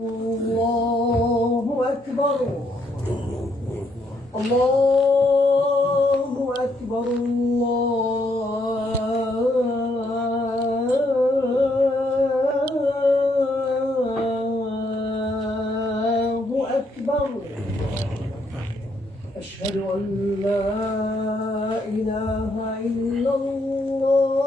الله أكبر الله أكبر الله أكبر. أشهد أن لا إله إلا الله.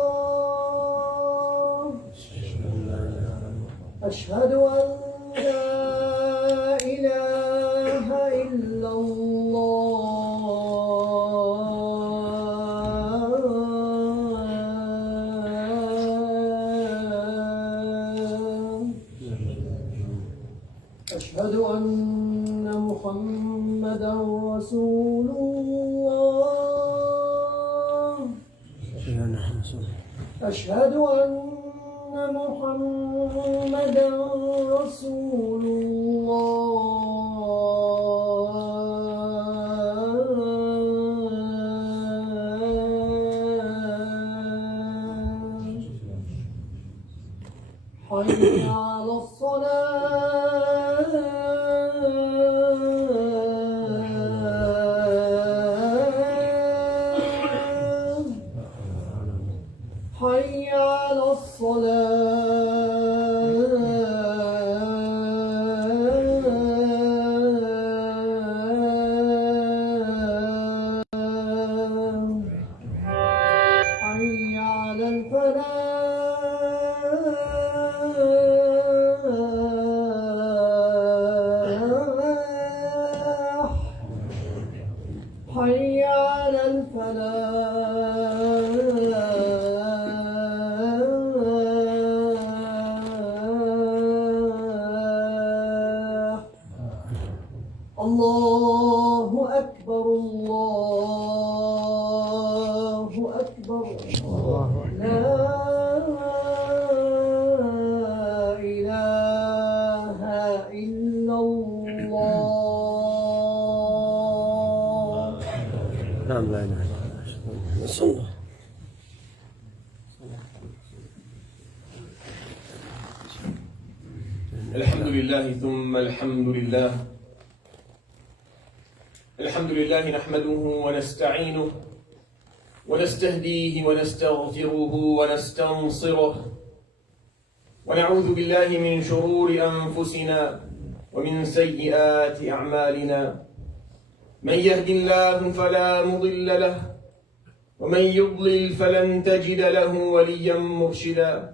أشهد أن لا إله إلا الله. أشهد أن محمدا رسول الله. أشهد أن محمدا رسول الله. حي على الصلاة. حي على الصلاة. حي على الفلاح. حي على الفلاح. الله أكبر الله أكبر. لا إله إلا الله. نعم لا إله إلا الله. الحمد لله ثم الحمد لله. الحمد لله نحمده ونستعينه ونستهديه ونستغفره ونستنصره ونعوذ بالله من شرور أنفسنا ومن سيئات أعمالنا. من يهد الله فلا مضل له ومن يضلل فلن تجد له وليا مرشدا.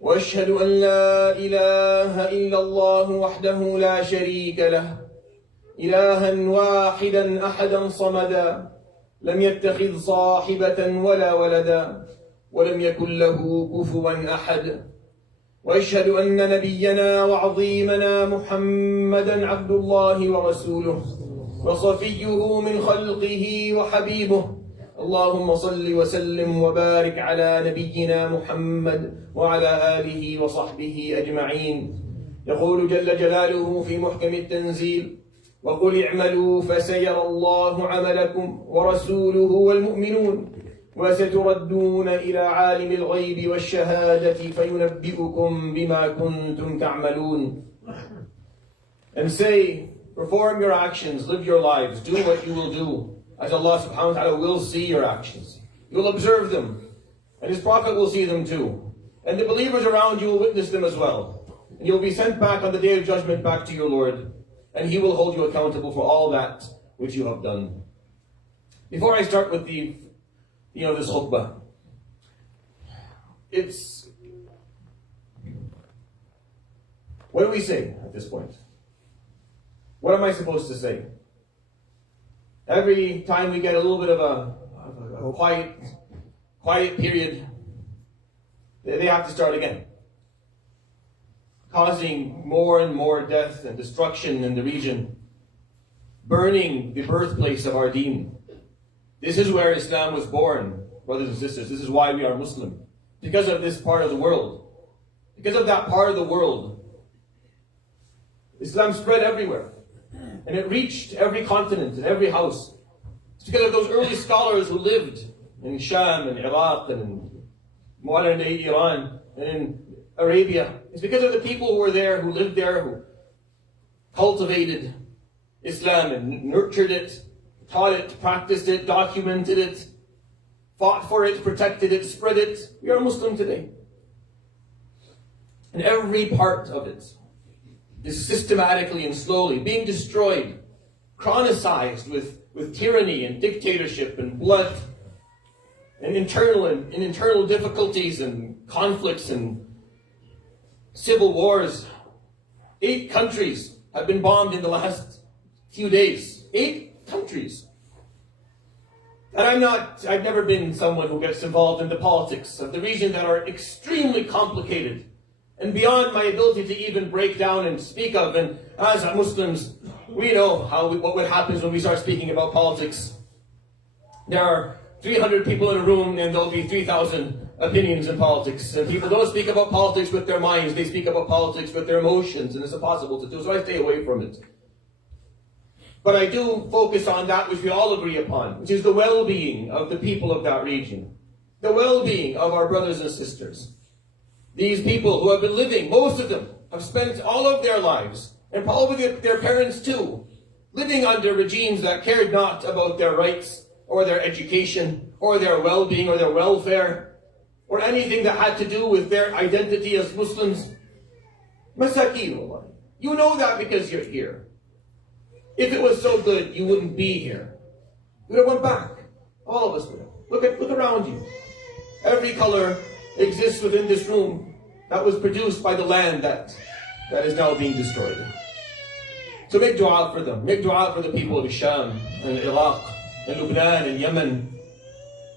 وأشهد أن لا إله إلا الله وحده لا شريك له، إلها واحدا أحدا صمدا، لم يتخذ صاحبة ولا ولدا ولم يكن له كفوا أحد. وأشهد أن نبينا وعظيمنا محمدا عبد الله ورسوله وصفيه من خلقه وحبيبه. اللهم صل وسلم وبارك على نبينا محمد وعلى آله وصحبه أجمعين. يقول جل جلاله في محكم التنزيل: وقل اعملوا فسيرى الله عملكم ورسوله والمؤمنون وستردون إلى عالم الغيب والشهادة فينبئكم بما كنتم تعملون. And say, perform your actions, live your lives, do what you will do, as Allah subhanahu wa ta'ala will see your actions. You will observe them, and His Prophet will see them too. And the believers around you will witness them as well. And you'll be sent back on the day of judgment back to your Lord, and He will hold you accountable for all that which you have done. Before I start with this khutbah, what do we say at this point? What am I supposed to say? Every time we get a little bit of a quiet period, they have to start again, causing more and more death and destruction in the region, burning the birthplace of our deen. This is where Islam was born, brothers and sisters. This is why we are Muslim. Because of this part of the world. Because of that part of the world, Islam spread everywhere. And it reached every continent and every house. It's because of those early scholars who lived in Sham and Iraq and in modern day Iran and in Arabia. It's because of the people who were there, who lived there, who cultivated Islam and nurtured it, taught it, practiced it, documented it, fought for it, protected it, spread it. We are Muslim today. And every part of it is systematically and slowly being destroyed, chronicized with tyranny and dictatorship and blood and internal difficulties and conflicts and civil wars. 8 countries have been bombed in the last few days. 8 countries. And I've never been someone who gets involved in the politics of the region that are extremely complicated and beyond my ability to even break down and speak of. And as Muslims, we know what happens when we start speaking about politics. There are 300 people in a room and there'll be 3,000 opinions in politics. And people don't speak about politics with their minds, they speak about politics with their emotions, and it's impossible to do, so I stay away from it. But I do focus on that which we all agree upon, which is the well-being of the people of that region. The well-being of our brothers and sisters. These people who have been living, most of them, have spent all of their lives, and probably their parents too, living under regimes that cared not about their rights, or their education, or their well-being, or their welfare, or anything that had to do with their identity as Muslims. Masakeen, you know that because you're here. If it was so good, you wouldn't be here. We would have went back. All of us would have. Look around you. Every color exists within this room that was produced by the land that is now being destroyed. So make dua for them. Make dua for the people of Sham and Iraq and Lebanon and Yemen,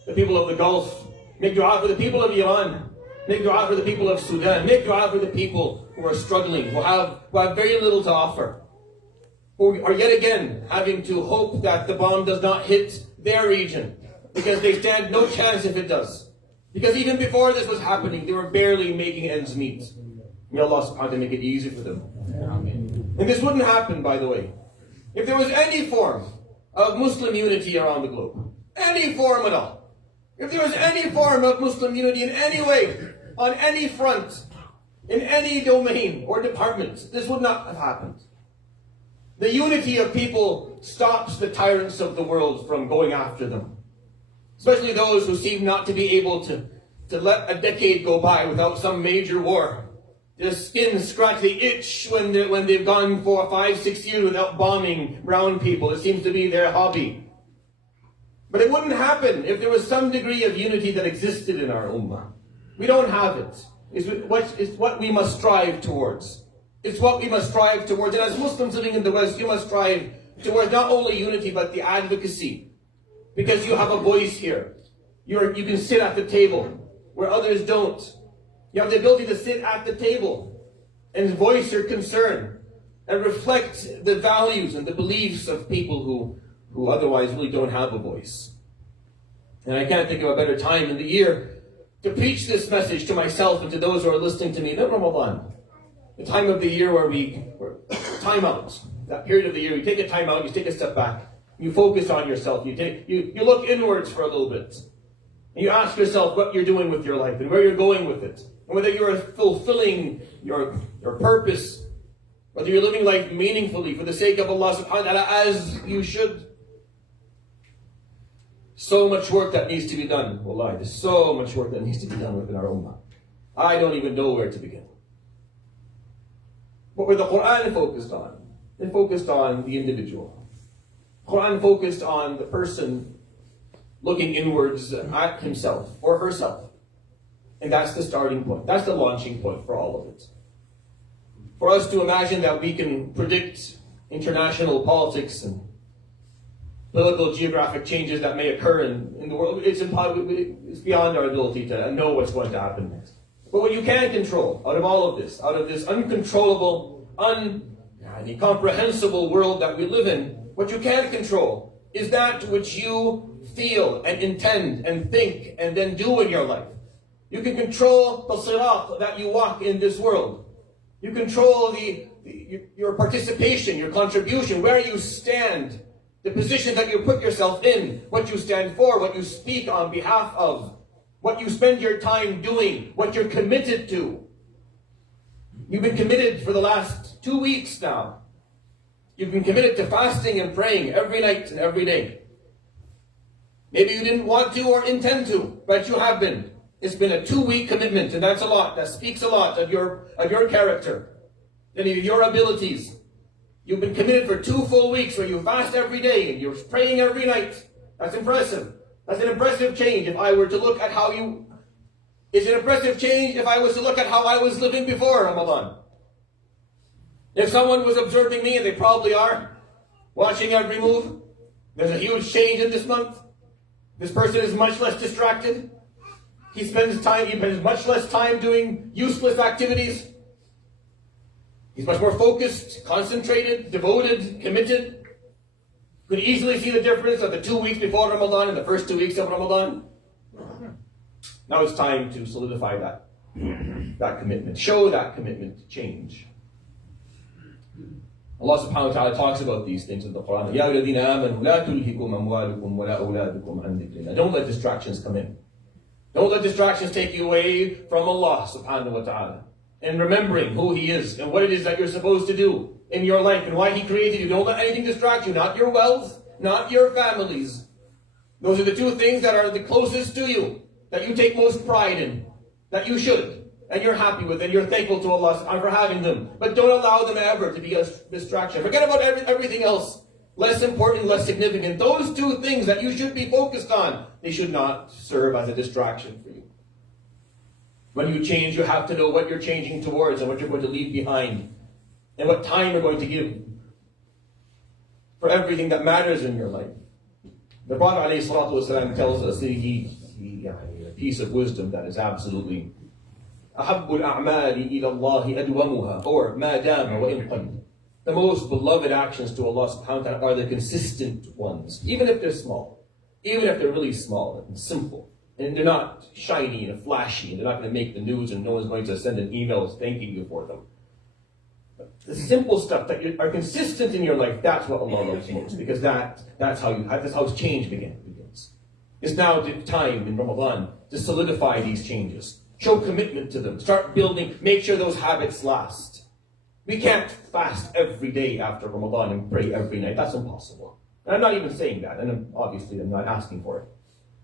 the people of the Gulf. Make dua for the people of Iran. Make dua for the people of Sudan. Make dua for the people who are struggling, who have very little to offer, who are yet again having to hope that the bomb does not hit their region, because they stand no chance if it does. Because even before this was happening, they were barely making ends meet. May Allah subhanahu wa ta'ala make it easy for them. Amen. And this wouldn't happen, by the way, if there was any form of Muslim unity around the globe. Any form at all. If there was any form of Muslim unity in any way, on any front, in any domain or department, this would not have happened. The unity of people stops the tyrants of the world from going after them. Especially those who seem not to be able to let a decade go by without some major war. Their skin scratch, they itch when they've gone for 5-6 years without bombing brown people. It seems to be their hobby. But it wouldn't happen if there was some degree of unity that existed in our ummah. We don't have it. It's what we must strive towards. It's what we must strive towards. And as Muslims living in the West, you must strive towards not only unity, but the advocacy. Because you have a voice here. You can sit at the table where others don't. You have the ability to sit at the table and voice your concern and reflect the values and the beliefs of people who otherwise really don't have a voice. And I can't think of a better time in the year to preach this message to myself and to those who are listening to me than Ramadan. The time of the year where time out. That period of the year, you take a time out, you take a step back, you focus on yourself, you look inwards for a little bit. And you ask yourself what you're doing with your life and where you're going with it. And whether you're fulfilling your purpose, whether you're living life meaningfully for the sake of Allah subhanahu wa ta'ala as you should. So much work that needs to be done. Wallahi, there's so much work that needs to be done within our ummah. I don't even know where to begin. What were the Quran focused on? It focused on the individual. Quran focused on the person looking inwards at himself or herself. And that's the starting point. That's the launching point for all of it. For us to imagine that we can predict international politics and political geographic changes that may occur in the world, it's beyond our ability to know what's going to happen next. But what you can control out of all of this, out of this uncontrollable, incomprehensible world that we live in, what you can control is that which you feel and intend and think and then do in your life. You can control the sirat that you walk in this world. You control your participation, your contribution, where you stand, the position that you put yourself in, what you stand for, what you speak on behalf of, what you spend your time doing, what you're committed to. You've been committed for the last 2 weeks now. You've been committed to fasting and praying every night and every day. Maybe you didn't want to or intend to, but you have been. It's been a 2-week commitment, and that's a lot. That speaks a lot of your character and of your abilities. You've been committed for 2 full weeks where you fast every day and you're praying every night. That's impressive. That's an impressive change if I were to look at how you... It's an impressive change if I was to look at how I was living before Ramadan. If someone was observing me, and they probably are, watching every move, there's a huge change in this month. This person is much less distracted. He spends much less time doing useless activities. He's much more focused, concentrated, devoted, committed. Could easily see the difference of the 2 weeks before Ramadan and the first 2 weeks of Ramadan. Now it's time to solidify that commitment. Show that commitment to change. Allah subhanahu wa ta'ala talks about these things in the Quran. يَا الَّذِينَ آمَنُوا لَا تُلْهِكُمْ أَمْوَالُكُمْ وَلَا أَوْلَادُكُمْ عَنْ ذِكْرِ اللَّهِ. Don't let distractions come in. Don't let distractions take you away from Allah subhanahu wa ta'ala. And remembering who He is and what it is that you're supposed to do in your life and why He created you. Don't let anything distract you. Not your wealth, not your families. Those are the 2 things that are the closest to you, that you take most pride in, that you should. And you're happy with, and you're thankful to Allah for having them. But don't allow them ever to be a distraction. Forget about everything else. Less important, less significant. Those 2 things that you should be focused on, they should not serve as a distraction for you. When you change, you have to know what you're changing towards and what you're going to leave behind. And what time you're going to give for everything that matters in your life. The Prophet ﷺ tells us a piece of wisdom that is absolutely أحب الأعمال إلى الله أدومها, or ما دام وإن قل. The most beloved actions to Allah subhanahu wa ta'ala are the consistent ones, even if they're small, even if they're really small and simple, and they're not shiny and flashy, and they're not going to make the news, and no one's going to send an email thanking you for them. But the simple stuff that are consistent in your life, that's what Allah loves most, because that's how change begins. It's now time in Ramadan to solidify these changes. Show commitment to them. Start building. Make sure those habits last. We can't fast every day after Ramadan and pray every night. That's impossible. And I'm not even saying that. And obviously I'm not asking for it.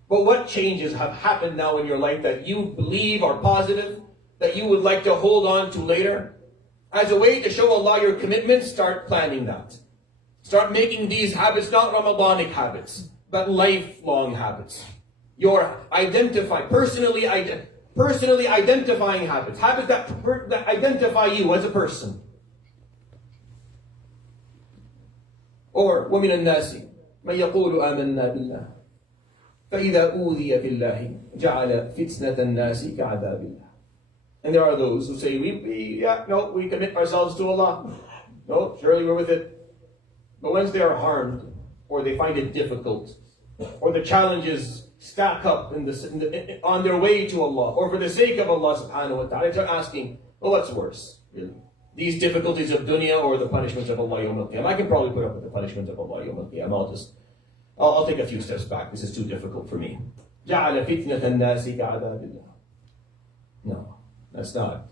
But what changes have happened now in your life that you believe are positive, that you would like to hold on to later? As a way to show Allah your commitment, start planning that. Start making these habits not Ramadanic habits, but lifelong habits. Your personally identifying habits that identify you as a person. Or وَمِنَ النَّاسِ مَنْ يَقُولُ آمَنَّا بِاللَّهِ فَإِذَا أُوذِيَ فِي اللَّهِ جَعَلَ فِتْنَةَ النَّاسِ كَعَذَابِ اللَّهِ. And there are those who say, we commit ourselves to Allah. No, surely we're with it. But once they are harmed, or they find it difficult, or the challenges stack up on their way to Allah, or for the sake of Allah subhanahu wa ta'ala, they're asking, well, what's worse, really? These difficulties of dunya or the punishments of Allah yawm al-qiyamah? I can probably put up with the punishment of Allah yawm al-qiyamah. I'll take a few steps back. This is too difficult for me. جَعَلَ فِتْنَةَ النَّاسِ كَعَذَابِ اللَّهِ. No, that's not.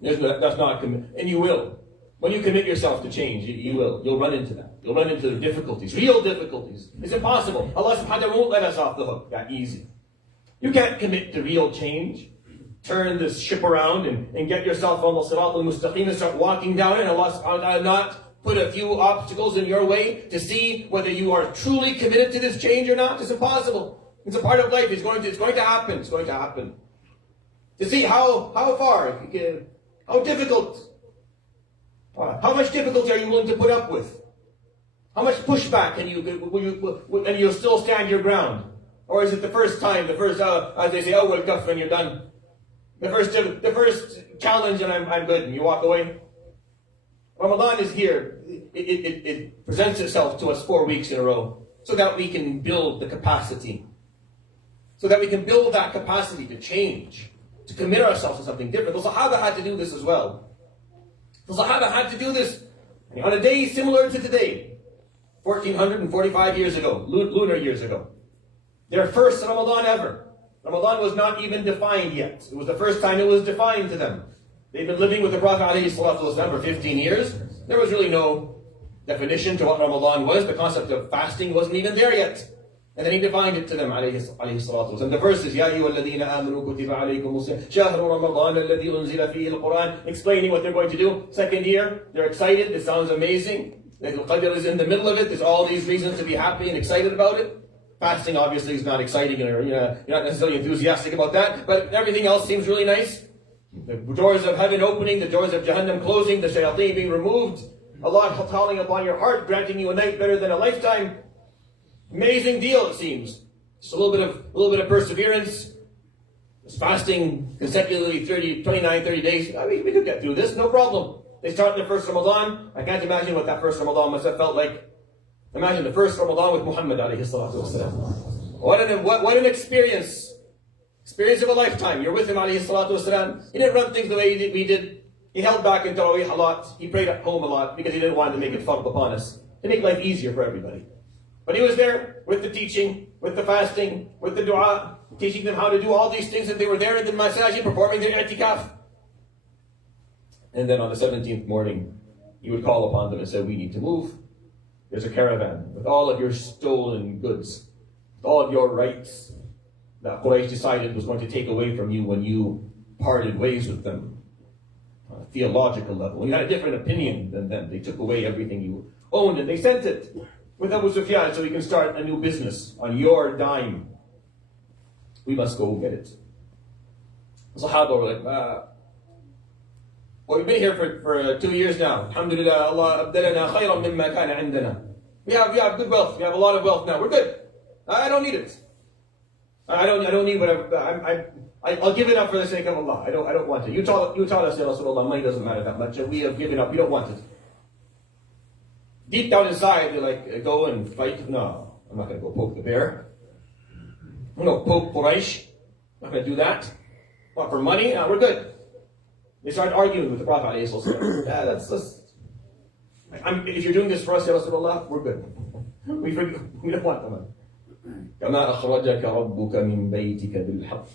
That's not commit. And you will. When you commit yourself to change, you will. You'll run into that. You'll run into the difficulties, real difficulties. It's impossible. Allah subhanahu wa ta'ala won't let us off the hook that easy. You can't commit to real change. Turn this ship around and get yourself on the Sirat al-Mustaqim and start walking down it, and Allah subhanahu wa ta'ala not put a few obstacles in your way to see whether you are truly committed to this change or not. It's impossible. It's a part of life. It's going to happen. It's going to happen. To see how far, how difficult. How much difficulty are you willing to put up with? How much pushback can and you'll still stand your ground? Or is it the first time, as they say, well, guff, and you're done. The first challenge and I'm good, and you walk away? Ramadan is here. It presents itself to us 4 weeks in a row so that we can build the capacity. So that we can build that capacity to change, to commit ourselves to something different. The Sahaba had to do this as well. The Sahaba had to do this on a day similar to today, 1445 years ago, lunar years ago. Their first Ramadan ever. Ramadan was not even defined yet. It was the first time it was defined to them. They've been living with the Prophet ﷺ for 15 years. There was really no definition to what Ramadan was. The concept of fasting wasn't even there yet. And then he defined it to them, alayhi salatu wasalam. The verse is, Ya ayyuhalladhina amanu kutiba alaykum shahru Ramadan alladhi unzila fihi al-Quran, explaining what they're going to do. Second year, they're excited. This sounds amazing. The Qadr is in the middle of it. There's all these reasons to be happy and excited about it. Fasting obviously is not exciting, or you're not necessarily enthusiastic about that, but everything else seems really nice. The doors of heaven opening, the doors of Jahannam closing, the shayateen being removed, Allah calling upon your heart, granting you a night better than a lifetime. Amazing deal, it seems. Just a little bit of perseverance. Just fasting consecutively 29, 30 days. I mean, we could get through this, no problem. They start the first Ramadan. I can't imagine what that first Ramadan must have felt like. Imagine the first Ramadan with Muhammad alayhi salatu wasalam. What an experience. Experience of a lifetime. You're with him alayhi salatu wasalam. He didn't run things the way we did. He held back in Taraweeh a lot. He prayed at home a lot because he didn't want to make it fard upon us. To make life easier for everybody. But he was there with the teaching, with the fasting, with the dua, teaching them how to do all these things, and they were there in the masajid performing their i'tikaf. And then on the 17th morning, he would call upon them and say, we need to move. There's a caravan with all of your stolen goods, with all of your rights that Quraysh decided was going to take away from you when you parted ways with them. On a theological level. You had a different opinion than them. They took away everything you owned and they sent it with Abu Sufyan so we can start a new business on your dime. We must go get it. The Sahaba were like, well, we've been here for 2 years now. Alhamdulillah, Allah abdalana khayran mimma kana indana. We have good wealth. We have a lot of wealth now. We're good. I don't need it. I don't need whatever. I'll give it up for the sake of Allah. I don't want it. You taught us, Ya Rasulullah, money doesn't matter that much. We have given up. We don't want it. Deep down inside, they're like, go and fight. No, I'm not going to go poke the bear. I'm going to poke Quraysh. I'm not going to do that. What, for money? No, we're good. They started arguing with the Prophet. Yeah, if you're doing this for us, Ya Rasulullah, we're good. We don't want the money. كما أخرجك ربك من بيتك بالحق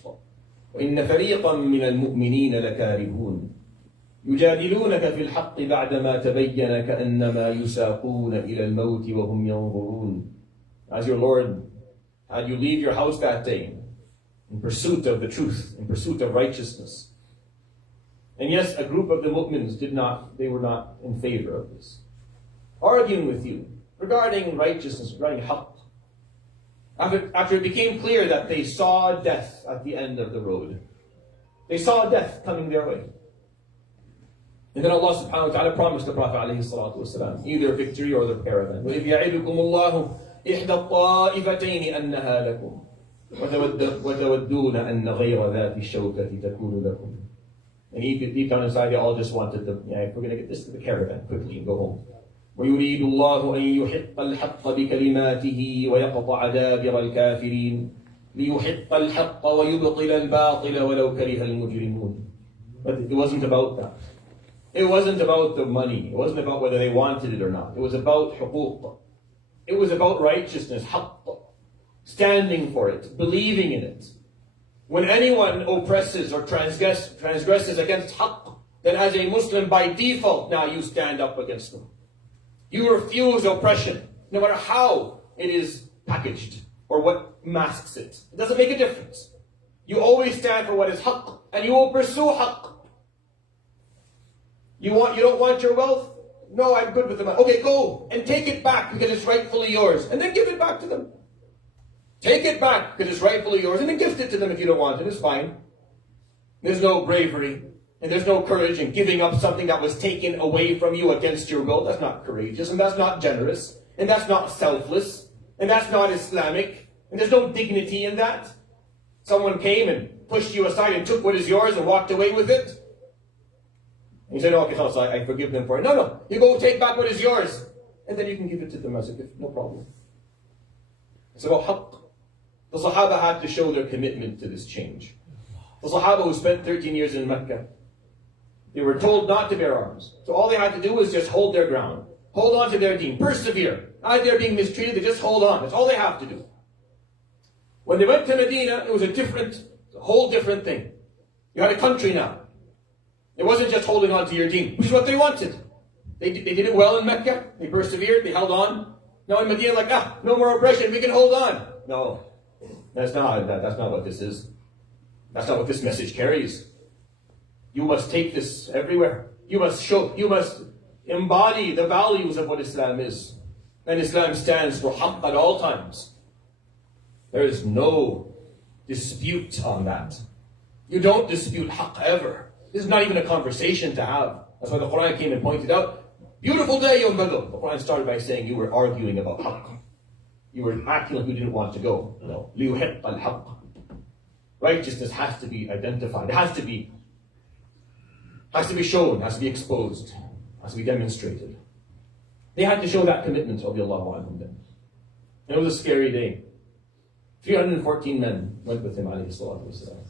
وإن فريقا من المؤمنين لكارهون يجادلونك في الحق بعدما تبين كأنما يساقون إلى الموت وهم ينظرون. As your Lord had you leave your house that day in pursuit of the truth, in pursuit of righteousness. And yes, a group of the mu'mins they were not in favor of this. Arguing with you regarding righteousness, regarding haqq. After it became clear that they saw death at the end of the road. They saw death coming their way. And then Allah subhanahu wa ta'ala promised the Prophet alayhi salatu wasalam either victory or the caravan. وَإِذْ يَعِدُكُمُ اللَّهُ إِحْدَى الطَّائِفَتَيْنِ أَنَّهَا لَكُمْ وَتَوَدُّونَ أَنَّ غَيْرَ ذَاتِ الشَّوْكَةِ تَكُونُ لَكُمْ. And deep down inside they all just wanted we're going to get this to the caravan quickly and go home. ويريد الله أن يحق الحق بكلماته ويقطع دابر الكافرين ليحق الحق ويبطل الباطل ولو كره المجرمون. But it wasn't about that. It wasn't about the money. It wasn't about whether they wanted it or not. It was about حقوق. It was about righteousness, حق. Standing for it, believing in it. When anyone oppresses or transgresses against حق, then as a Muslim by default, now you stand up against them. You refuse oppression, no matter how it is packaged or what masks it. It doesn't make a difference. You always stand for what is haqq, and you will pursue haqq. You don't want your wealth? No, I'm good with the money. Okay, go and take it back because it's rightfully yours, and then give it back to them. Take it back because it's rightfully yours, and then gift it to them if you don't want it. It's fine. There's no bravery. And there's no courage in giving up something that was taken away from you against your will. That's not courageous, and that's not generous, and that's not selfless, and that's not Islamic, and there's no dignity in that. Someone came and pushed you aside and took what is yours and walked away with it. And you say, no, okay, I forgive them for it. No, you go take back what is yours, and then you can give it to them as a gift, no problem. It's about haqq. The Sahaba had to show their commitment to this change. The Sahaba who spent 13 years in Mecca, they were told not to bear arms. So all they had to do was just hold their ground. Hold on to their deen. Persevere. As they're being mistreated, they just hold on. That's all they have to do. When they went to Medina, it was a whole different thing. You had a country now. It wasn't just holding on to your deen, which is what they wanted. They did it well in Mecca. They persevered. They held on. Now in Medina, like, no more oppression. We can hold on. No, that's not what this is. That's not what this message carries. You must take this everywhere. You must embody the values of what Islam is. And Islam stands for haqq at all times. There is no dispute on that. You don't dispute haqq ever. This is not even a conversation to have. That's why the Quran came and pointed out, beautiful day, Yom Badr. The Quran started by saying you were arguing about haqq. You were acting like you didn't want to go. No. لِيُحِقَّ الْحَقِّ. Righteousness has to be identified. It has to be shown, has to be exposed, has to be demonstrated. They had to show that commitment, radiallahu anhum. And it was a scary day. 314 men went with him, alayhi salatu wasalam.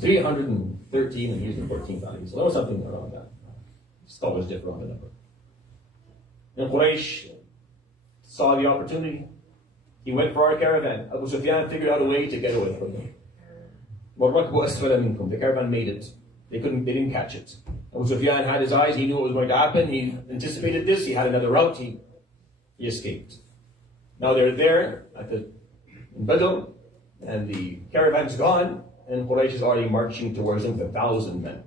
313, and he was the 14th, alayhi salam, or something around that. Scholars differ on the number. And Quraysh saw the opportunity. He went for our caravan. Abu Sufyan figured out a way to get away from them. The caravan made it. They didn't catch it. Abu Sufyan had his eyes, he knew what was going to happen, he anticipated this, he had another route, he escaped. Now they're there in Badr, and the caravan's gone, and Quraysh is already marching towards them with 1,000 men.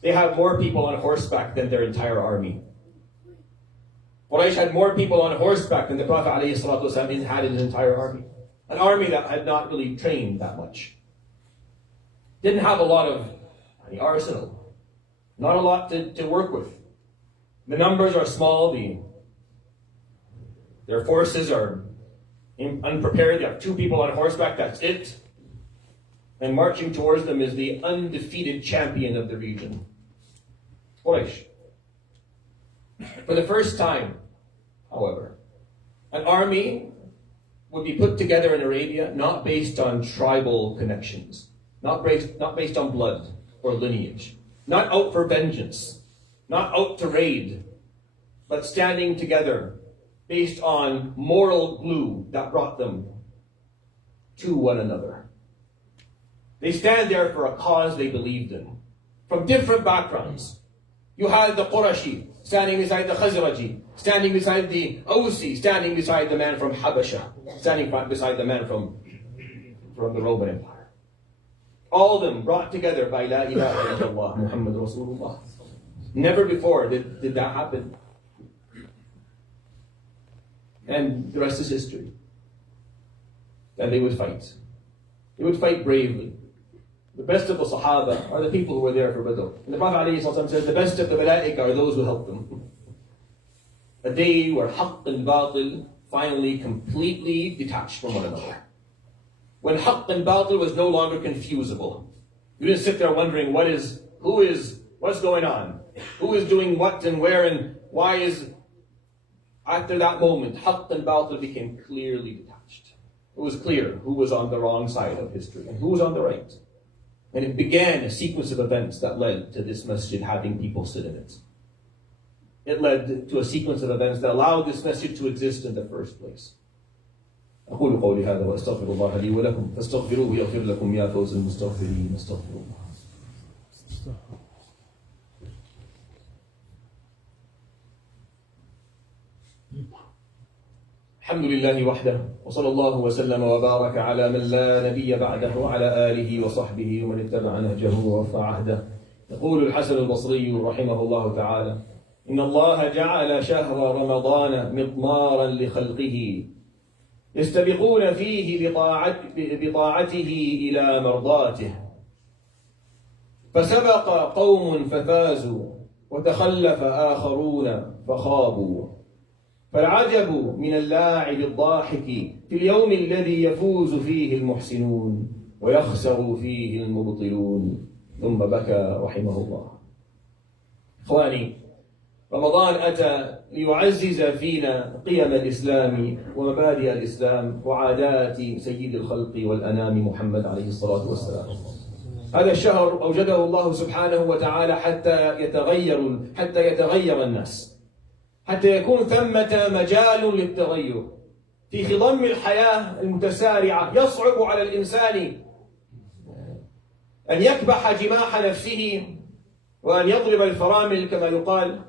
They have more people on horseback than their entire army. Quraysh had more people on horseback than the Prophet ﷺ had in his entire army. An army that had not really trained that much. Didn't have a lot of arsenal. Not a lot to work with. The numbers are small. Their forces are unprepared. They have 2 people on horseback, that's it. And marching towards them is the undefeated champion of the region, Quraysh. For the first time, however, an army would be put together in Arabia not based on tribal connections, not based on blood or lineage, not out for vengeance, not out to raid, but standing together based on moral glue that brought them to one another. They stand there for a cause they believed in, from different backgrounds. You had the Qurashi standing beside the Khazraji, standing beside the Ausi, standing beside the man from Habasha, standing beside the man from the Roman Empire. All of them brought together by La ilaha illallah Muhammad Rasulullah. Never before did that happen. And the rest is history. And they would fight. They would fight bravely. The best of the Sahaba are the people who were there for Badr. And the Prophet ﷺ says the best of the Malaika are those who help them. A day where haqq and batil finally completely detached from one another. When haqq and batil was no longer confusable. You didn't sit there wondering what's going on? Who is doing what and where and why is... After that moment, haqq and batil became clearly detached. It was clear who was on the wrong side of history and who was on the right. And it began a sequence of events that led to this masjid having people sit in it. It led to a sequence of events that allowed this masjid to exist in the first place. أقول قولي هذا وأستغفر الله لي ولكم فاستغفروه يغفر لكم يا فوز المستغفرين استغفر الله. الحمد لله وحده وصلى الله وسلم وبارك على من لا نبي بعده وعلى آله وصحبه ومن اتبع نهجه ووفى عهده. يقول الحسن البصري رحمه الله تعالى: إن الله جعل شهر رمضان مضمارا لخلقه يستبقون فيه بطاعته إلى مرضاته، فسبق قوم ففازوا وتخلف آخرون فخابوا، فالعجب من اللاعب الضاحك في اليوم الذي يفوز فيه المحسنون ويخسر فيه المبطلون. ثم بكى رحمه الله. إخواني، رمضان أتى ليعزز فينا قيم الإسلام ومبادئ الإسلام وعادات سيد الخلق والأنام محمد عليه الصلاة والسلام. هذا الشهر أوجده الله سبحانه وتعالى حتى يتغير الناس، حتى يكون ثمة مجال للتغير. في خضم الحياة المتسارعة يصعب على الإنسان أن يكبح جماح نفسه وأن يضرب الفرامل كما يقال،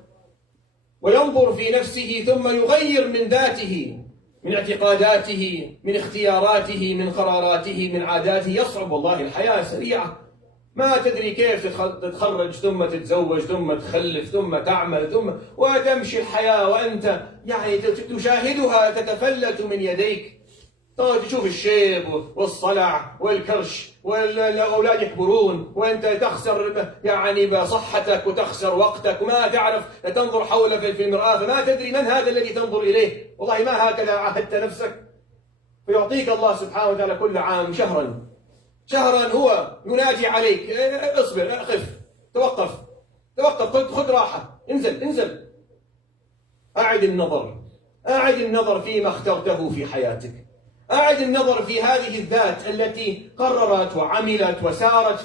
وينظر في نفسه ثم يغير من ذاته، من اعتقاداته، من اختياراته، من قراراته، من عاداته. يصعب والله، الحياة سريعة، ما تدري كيف تتخرج ثم تتزوج ثم تخلف ثم تعمل ثم وتمشي الحياة وأنت يعني تشاهدها تتفلت من يديك. تشوف الشيب والصلع والكرش والأولاد يكبرون وأنت تخسر يعني بصحتك وتخسر وقتك وما تعرف، تنظر حولك في المرآة فما تدري من هذا الذي تنظر إليه. والله ما هكذا عاهدت نفسك. فيعطيك الله سبحانه وتعالى كل عام شهرا هو ينادي عليك: اصبر، خف، توقف، خذ راحة، انزل. أعد النظر فيما اخترته في حياتك. أعد النظر في هذه الذات التي قررت وعملت وسارت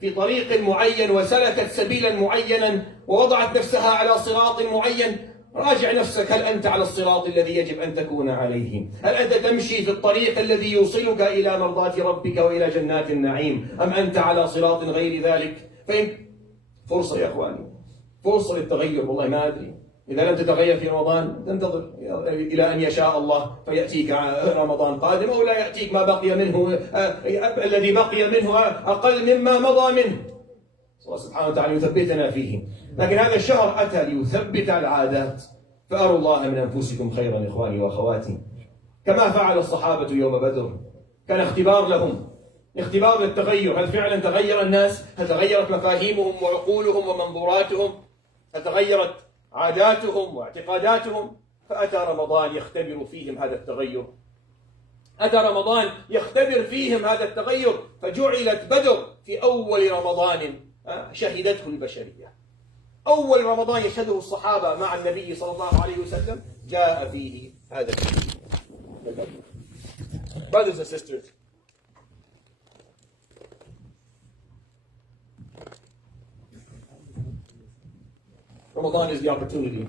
في طريق معين وسلكت سبيلا معينا ووضعت نفسها على صراط معين. راجع نفسك، هل أنت على الصراط الذي يجب أن تكون عليه؟ هل أنت تمشي في الطريق الذي يوصلك إلى مرضاة ربك وإلى جنات النعيم، أم أنت على صراط غير ذلك؟ فرصة يا أخواني، فرصة للتغير. والله ما أدري، إذا لم تتغير في رمضان تنتظر إلى أن يشاء الله فيأتيك رمضان قادم، أو لا يأتيك ما بقي منه، الذي بقي منه أقل مما مضى منه. الله سبحانه وتعالى يثبتنا فيه. لكن هذا الشهر أتى ليثبت العادات، فأروا الله من أنفسكم خيرا إخواني وأخواتي، كما فعل الصحابة يوم بدر. كان اختبار لهم، اختبار للتغير. هل فعلا تغير الناس؟ هل تغيرت مفاهيمهم وعقولهم ومنظوراتهم؟ هل تغيرت عاداتهم واعتقاداتهم؟ فأتى رمضان يختبر فيهم هذا التغير. أتى رمضان يختبر فيهم هذا التغير، فجعلت بدر في أول رمضان شهدته البشرية. أول رمضان يشهده الصحابة مع النبي صلى الله عليه وسلم جاء فيه هذا التغيير. Brothers and sisters, Ramadan is the opportunity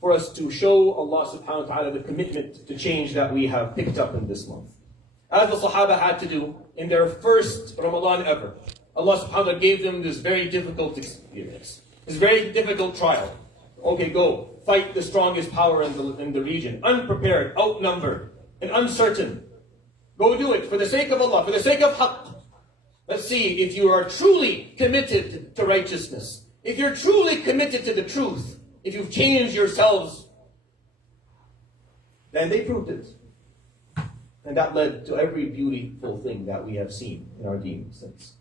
for us to show Allah subhanahu wa ta'ala the commitment to change that we have picked up in this month. As the Sahaba had to do in their first Ramadan ever. Allah subhanahu wa ta'ala gave them this very difficult experience, this very difficult trial. Okay, go, fight the strongest power in the region, unprepared, outnumbered, and uncertain. Go do it for the sake of Allah, for the sake of haqq. Let's see if you are truly committed to righteousness, if you're truly committed to the truth, if you've changed yourselves. Then they proved it. And that led to every beautiful thing that we have seen in our deen since.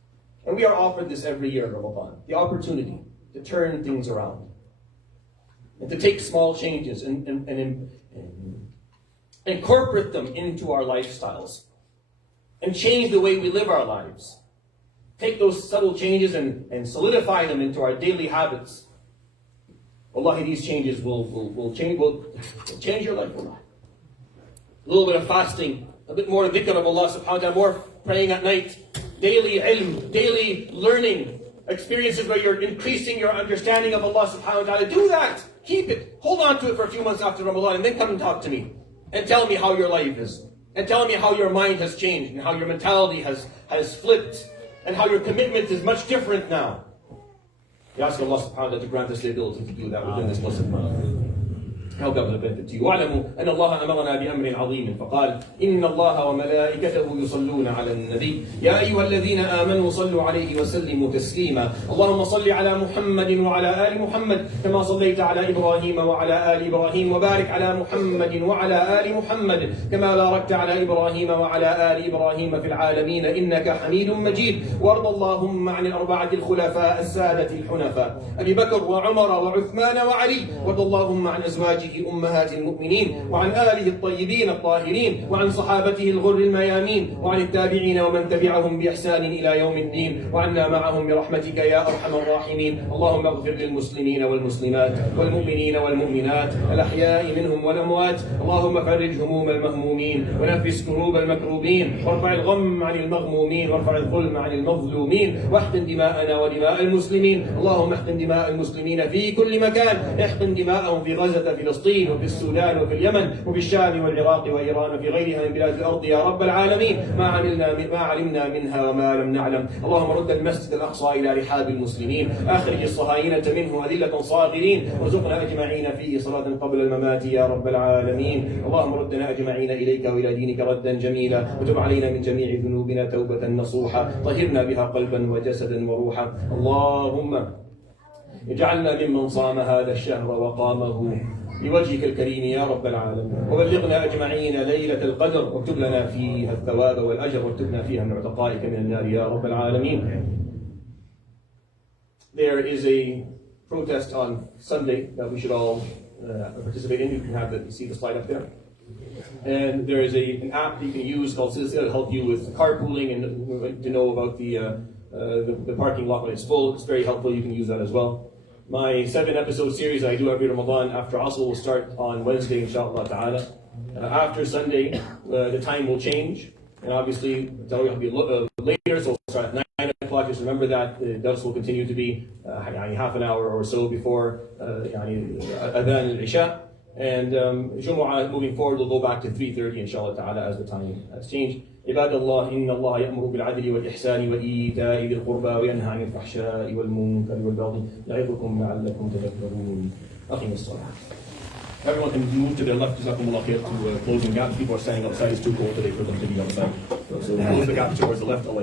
And we are offered this every year in Ramadan, the opportunity to turn things around and to take small changes and incorporate them into our lifestyles and change the way we live our lives. Take those subtle changes and solidify them into our daily habits. Wallahi, these changes will change your life. Wallahi. A little bit of fasting, a bit more dhikr of Allah subhanahu wa ta'ala, more praying at night, daily ilm, daily learning, experiences where you're increasing your understanding of Allah subhanahu wa ta'ala. Do that. Keep it. Hold on to it for a few months after Ramadan and then come and talk to me. And tell me how your life is. And tell me how your mind has changed and how your mentality has flipped and how your commitment is much different now. We ask Allah subhanahu wa ta'ala to grant us the ability to do that within this blessed month. Help out with the benefit to you. واعلموا أن الله أمرنا بأمر عظيم فقال إن الله وملائكته يصلون على النبي يا أيها الذين آمنوا صلوا عليه وسلموا تسليما اللهم صل على محمد وعلى آل محمد كما صليت على إبراهيم وعلى آل إبراهيم وبارك على محمد وعلى آل محمد كما باركت على إبراهيم وعلى آل إبراهيم في العالمين إنك حميد مجيد وارض اللهم عن الأربعة الخلفاء السادة الحنفاء أبي بكر وعمر وعثمان وعلي وارض اللهم عن أزواجه أمهات المؤمنين وعن آله الطيبين الطاهرين وعن صحابته الغر الميامين وعن التابعين ومن تبعهم بإحسان إلى يوم الدين وعنا معهم برحمتك يا أرحم الراحمين اللهم اغفر للمسلمين والمسلمات والمؤمنين والمؤمنات الأحياء منهم والأموات اللهم فرج هموم المهمومين ونفس كروب المكروبين وارفع الغم عن المغمومين وارفع الظلم عن المظلومين واحقن دماءنا ودماء المسلمين اللهم احقن دماء المسلمين في كل مكان احقن دماءهم في غزة في فلسطين وفي السودان وفي اليمن وفي الشام والعراق وإيران وفي غيرها من بلاد الأرض يا رب العالمين، ما علمنا منها وما لم نعلم. اللهم رد المسجد الأقصى إلى رحاب المسلمين، أخرج الصهاينة منه أذلة صاغرين، وارزقنا أجمعين فيه صلاة قبل الممات يا رب العالمين. اللهم ردنا أجمعين إليك وإلى دينك ردا جميلا، وتب علينا من جميع ذنوبنا توبة نصوحا، طهرنا بها قلبا وجسدا وروحا. اللهم اجعلنا ممن صام هذا الشهر وقامه بوجهك الكريم يا رب العالمين، وبلغنا أجمعين ليلة القدر، واكتب لنا فيها الثواب والأجر، واكتبنا فيها من عتقائك من النار يا رب العالمين. There is a protest on Sunday that we should all participate in. You can have you see the slide up there. And there is an app that you can use called Silsila to help you with carpooling and to know about the parking lot when it's full. It's very helpful. You can use that as well. My 7-episode series that I do every Ramadan after Asr will start on Wednesday, inshallah ta'ala. After Sunday, the time will change. And obviously, Tarawih will be later, so we'll start at 9 o'clock. Just remember that the dars will continue to be half an hour or so before Adhan al-Isha. And Jumu'ah moving forward will go back to 3:30 inshallah ta'ala as the time has changed. عباد الله إن الله يأمر بالعدل والإحسان وإيتاء ذي القربى وينهى عن الفحشاء والمنكر والبغي يعظكم لعلكم تذكرون. أقيموا الصلاة. Everyone can move to their left, Jazakumullah khair, to closing gap. People are standing outside. It's too cold today for them to be outside. So close the gap towards the left.